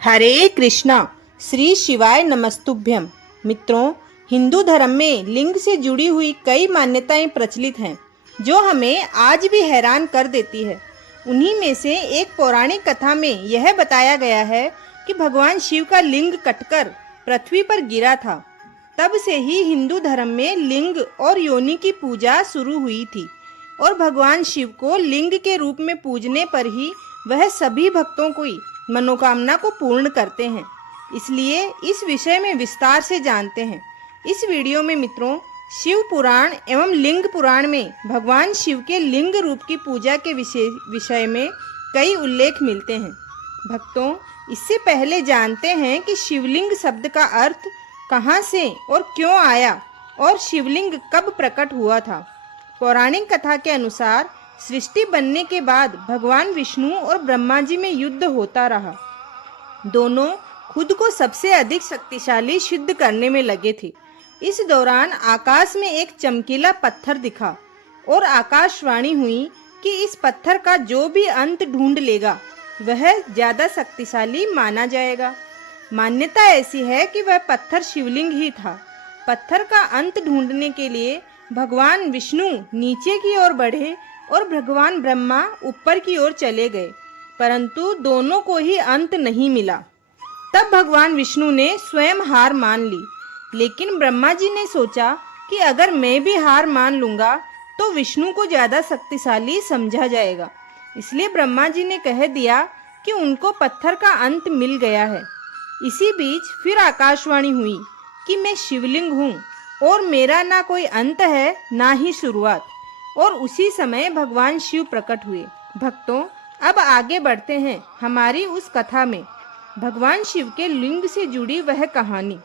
हरे कृष्णा। श्री शिवाय नमस्तुभ्यम। मित्रों, हिंदू धर्म में लिंग से जुड़ी हुई कई मान्यताएं प्रचलित हैं जो हमें आज भी हैरान कर देती है। उन्हीं में से एक पौराणिक कथा में यह बताया गया है कि भगवान शिव का लिंग कटकर पृथ्वी पर गिरा था। तब से ही हिंदू धर्म में लिंग और योनि की पूजा शुरू हुई थी और भगवान शिव को लिंग के रूप में पूजने पर ही वह सभी भक्तों की मनोकामना को पूर्ण करते हैं। इसलिए इस विषय में विस्तार से जानते हैं। इस वीडियो में मित्रों, शिव पुराण एवं लिंग पुराण में भगवान शिव के लिंग रूप की पूजा के विषय में कई उल्लेख मिलते हैं। भक्तों, इससे पहले जानते हैं कि शिवलिंग शब्द का अर्थ कहाँ से और क्यों आया और शिवलिंग कब प्रकट हुआ था। पौराणिक कथा के अनुसार सृष्टि बनने के बाद भगवान विष्णु और ब्रह्मा जी में युद्ध होता रहा। दोनों खुद को सबसे अधिक शक्तिशाली सिद्ध करने में लगे थे। इस दौरान आकाश में एक चमकीला पत्थर दिखा और आकाशवाणी हुई कि इस पत्थर का जो भी अंत ढूंढ लेगा वह ज्यादा शक्तिशाली माना जाएगा। मान्यता ऐसी है कि वह पत्थर शिवलिंग ही था। पत्थर का अंत ढूंढने के लिए भगवान विष्णु नीचे की ओर बढ़े और भगवान ब्रह्मा ऊपर की ओर चले गए, परंतु दोनों को ही अंत नहीं मिला। तब भगवान विष्णु ने स्वयं हार मान ली, लेकिन ब्रह्मा जी ने सोचा कि अगर मैं भी हार मान लूंगा तो विष्णु को ज्यादा शक्तिशाली समझा जाएगा। इसलिए ब्रह्मा जी ने कह दिया कि उनको पत्थर का अंत मिल गया है। इसी बीच फिर आकाशवाणी हुई कि मैं शिवलिंग हूँ और मेरा ना कोई अंत है ना ही शुरुआत। और उसी समय भगवान शिव प्रकट हुए। भक्तों, अब आगे बढ़ते हैं हमारी उस कथा में, भगवान शिव के लिंग से जुड़ी वह कहानी।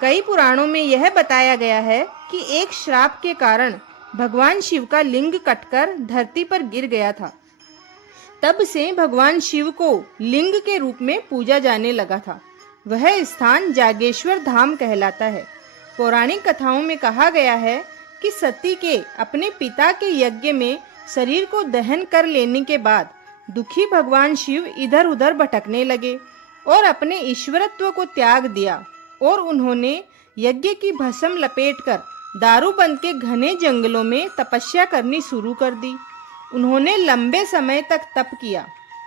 कई पुराणों में यह बताया गया है कि एक श्राप के कारण भगवान शिव का लिंग कटकर धरती पर गिर गया था। तब से भगवान शिव को लिंग के रूप में पूजा जाने लगा था। वह स्थान जागेश्वर धाम कहलाता है। पौराणिक कथाओं में कहा गया है कि सती के अपने पिता के यज्ञ में शरीर को दहन कर लेने के बाद दुखी भगवान शिव इधर उधर भटकने लगे और अपने ईश्वरत्व को त्याग दिया और उन्होंने यज्ञ की भस्म लपेटकर दारूबंद के घने जंगलों में तपस्या करनी शुरू कर दी। उन्होंने लंबे समय तक तप किया,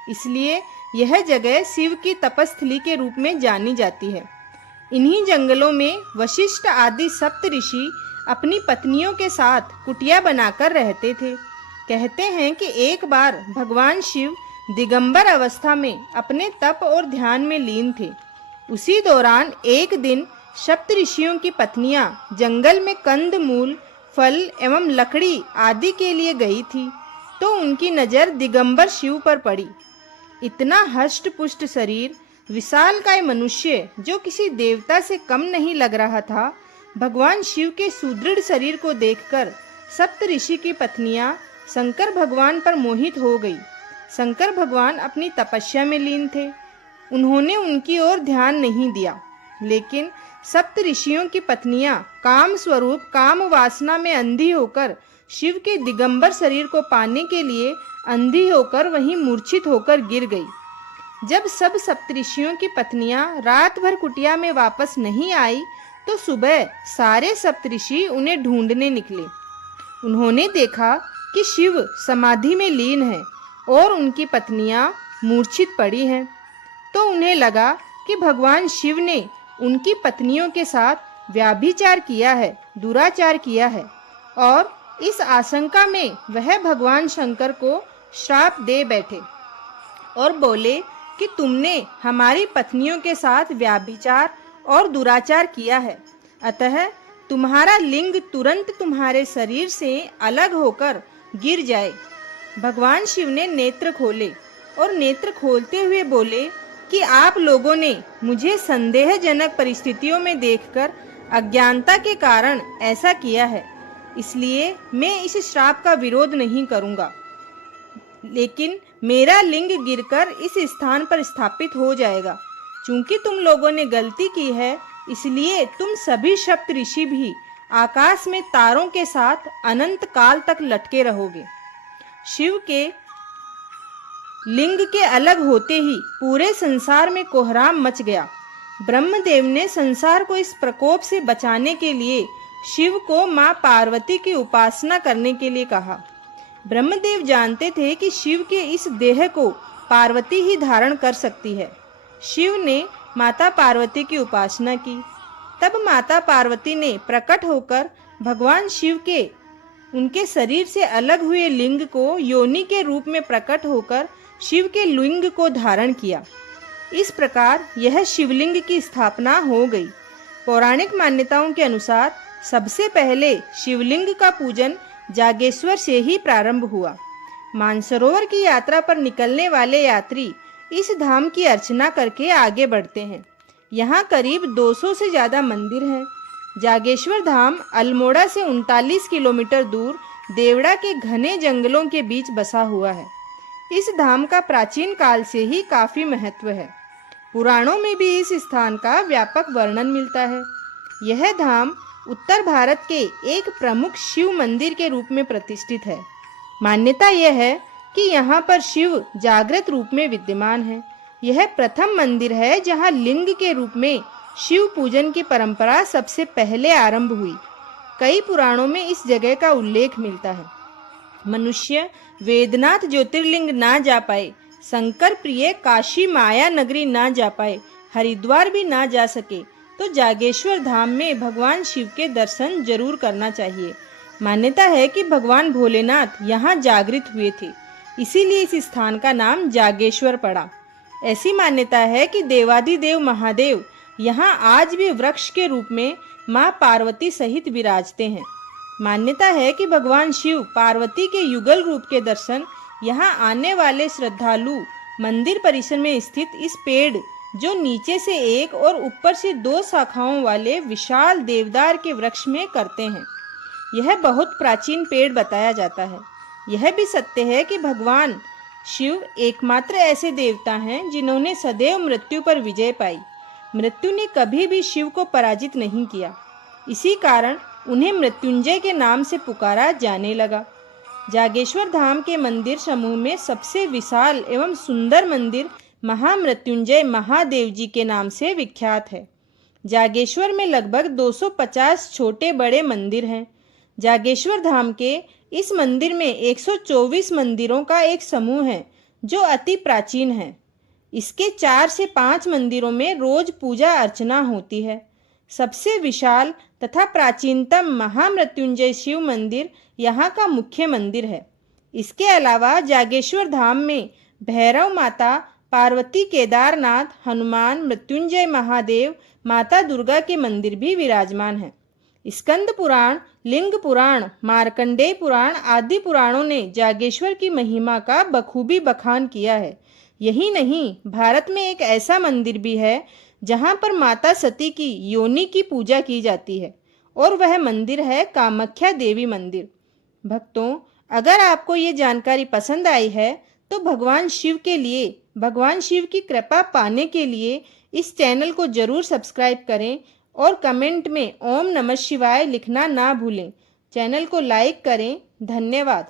इसलिए यह जगह शिव की तपस्थली के रूप में जानी जाती है। इन्हीं जंगलों में वशिष्ठ आदि सप्त ऋषि अपनी पत्नियों के साथ कुटिया बनाकर रहते थे। कहते हैं कि एक बार भगवान शिव दिगंबर अवस्था में अपने तप और ध्यान में लीन थे। उसी दौरान एक दिन सप्त ऋषियों की पत्नियां जंगल में कंद मूल, फल एवं लकड़ी आदि के लिए गई थी, तो उनकी नजर दिगंबर शिव पर पड़ी। इतना हष्ट पुष्ट शरीर, विशालकाय मनुष्य जो किसी देवता से कम नहीं लग रहा था। भगवान शिव के सुदृढ़ शरीर को देखकर सप्त ऋषि की पत्नियां शंकर भगवान पर मोहित हो गई। शंकर भगवान अपनी तपस्या में लीन थे, उन्होंने उनकी ओर ध्यान नहीं दिया। लेकिन सप्त ऋषियों की पत्नियां काम स्वरूप काम वासना में अंधी होकर शिव के दिगंबर शरीर को पाने के लिए अंधी होकर वहीं मूर्छित होकर गिर गई। जब सब सप्तऋषियों की पत्नियां रात भर कुटिया में वापस नहीं आई तो सुबह सारे सप्तऋषि उन्हें ढूंढने निकले। उन्होंने देखा कि शिव समाधि में लीन है और उनकी पत्नियां मूर्छित पड़ी हैं। तो उन्हें लगा कि भगवान शिव ने उनकी पत्नियों के साथ व्याभिचार किया है, दुराचार किया है, और इस आशंका में वह भगवान शंकर को श्राप दे बैठे और बोले कि तुमने हमारी पत्नियों के साथ व्याभिचार और दुराचार किया है, अतः तुम्हारा लिंग तुरंत तुम्हारे शरीर से अलग होकर गिर जाए। भगवान शिव ने नेत्र खोले और नेत्र खोलते हुए बोले कि आप लोगों ने मुझे संदेहजनक परिस्थितियों में देखकर अज्ञानता के कारण ऐसा किया है, इसलिए मैं इस श्राप का विरोध नहीं करूंगा, लेकिन मेरा लिंग गिरकर इस स्थान पर स्थापित हो जाएगा। चूंकि तुम लोगों ने गलती की है, इसलिए तुम सभी सप्त ऋषि भी आकाश में तारों के साथ अनंत काल तक लटके रहोगे। शिव के लिंग के अलग होते ही पूरे संसार में कोहराम मच गया। ब्रह्मदेव ने संसार को इस प्रकोप से बचाने के लिए शिव को मां पार्वती की उपासना करने के लिए कहा। ब्रह्मदेव जानते थे कि शिव के इस देह को पार्वती ही धारण कर सकती है। शिव ने माता पार्वती की उपासना की। तब माता पार्वती ने प्रकट होकर भगवान शिव के उनके शरीर से अलग हुए लिंग को योनि के रूप में प्रकट होकर शिव के लिंग को धारण किया। इस प्रकार यह शिवलिंग की स्थापना हो गई। पौराणिक मान्यताओं के अनुसार सबसे पहले शिवलिंग का पूजन जागेश्वर से ही प्रारंभ हुआ। मानसरोवर की यात्रा पर निकलने वाले यात्री इस धाम की अर्चना करके आगे बढ़ते हैं। यहाँ करीब 200 से ज़्यादा मंदिर हैं। जागेश्वर धाम अल्मोड़ा से 39 किलोमीटर दूर देवड़ा के घने जंगलों के बीच बसा हुआ है। इस धाम का प्राचीन काल से ही काफ़ी महत्व है। पुराणों में भी इस स्थान का व्यापक वर्णन मिलता है। यह धाम उत्तर भारत के एक प्रमुख शिव मंदिर के रूप में प्रतिष्ठित है। मान्यता यह है कि यहाँ पर शिव जागृत रूप में विद्यमान है। यह प्रथम मंदिर है जहाँ लिंग के रूप में शिव पूजन की परंपरा सबसे पहले आरंभ हुई। कई पुराणों में इस जगह का उल्लेख मिलता है। मनुष्य वेदनाथ ज्योतिर्लिंग ना जा पाए, शंकर प्रिय काशी माया नगरी ना जा पाए, हरिद्वार भी ना जा सके, तो जागेश्वर धाम में भगवान शिव के दर्शन जरूर करना चाहिए। मान्यता है कि भगवान भोलेनाथ यहाँ जागृत हुए थे, इसीलिए इस स्थान का नाम जागेश्वर पड़ा। ऐसी मान्यता है कि देवादिदेव महादेव यहाँ आज भी वृक्ष के रूप में माँ पार्वती सहित विराजते हैं। मान्यता है कि भगवान शिव पार्वती के युगल रूप के दर्शन यहाँ आने वाले श्रद्धालु मंदिर परिसर में स्थित इस पेड़, जो नीचे से एक और ऊपर से 2 शाखाओं वाले विशाल देवदार के वृक्ष में करते हैं। यह बहुत प्राचीन पेड़ बताया जाता है। यह भी सत्य है कि भगवान शिव एकमात्र ऐसे देवता हैं जिन्होंने सदैव मृत्यु पर विजय पाई। मृत्यु ने कभी भी शिव को पराजित नहीं किया। इसी कारण उन्हें मृत्युंजय के नाम से पुकारा जाने लगा। जागेश्वर धाम के मंदिर समूह में सबसे विशाल एवं सुंदर मंदिर महामृत्युंजय महादेव जी के नाम से विख्यात है। जागेश्वर में लगभग 250 छोटे बड़े मंदिर हैं। जागेश्वर धाम के इस मंदिर में 124 मंदिरों का एक समूह है जो अति प्राचीन है। इसके 4 से 5 मंदिरों में रोज पूजा अर्चना होती है। सबसे विशाल तथा प्राचीनतम महामृत्युंजय शिव मंदिर यहाँ का मुख्य मंदिर है। इसके अलावा जागेश्वर धाम में भैरव माता, पार्वती, केदारनाथ, हनुमान, मृत्युंजय महादेव, माता दुर्गा के मंदिर भी विराजमान हैं। स्कंद पुराण, लिंग पुराण, मार्कंडेय पुराण आदि पुराणों ने जागेश्वर की महिमा का बखूबी बखान किया है। यही नहीं, भारत में एक ऐसा मंदिर भी है जहाँ पर माता सती की योनि की पूजा की जाती है, और वह मंदिर है कामाख्या देवी मंदिर। भक्तों, अगर आपको ये जानकारी पसंद आई है तो भगवान शिव की कृपा पाने के लिए इस चैनल को जरूर सब्सक्राइब करें और कमेंट में ओम नमः शिवाय लिखना ना भूलें। चैनल को लाइक करें। धन्यवाद।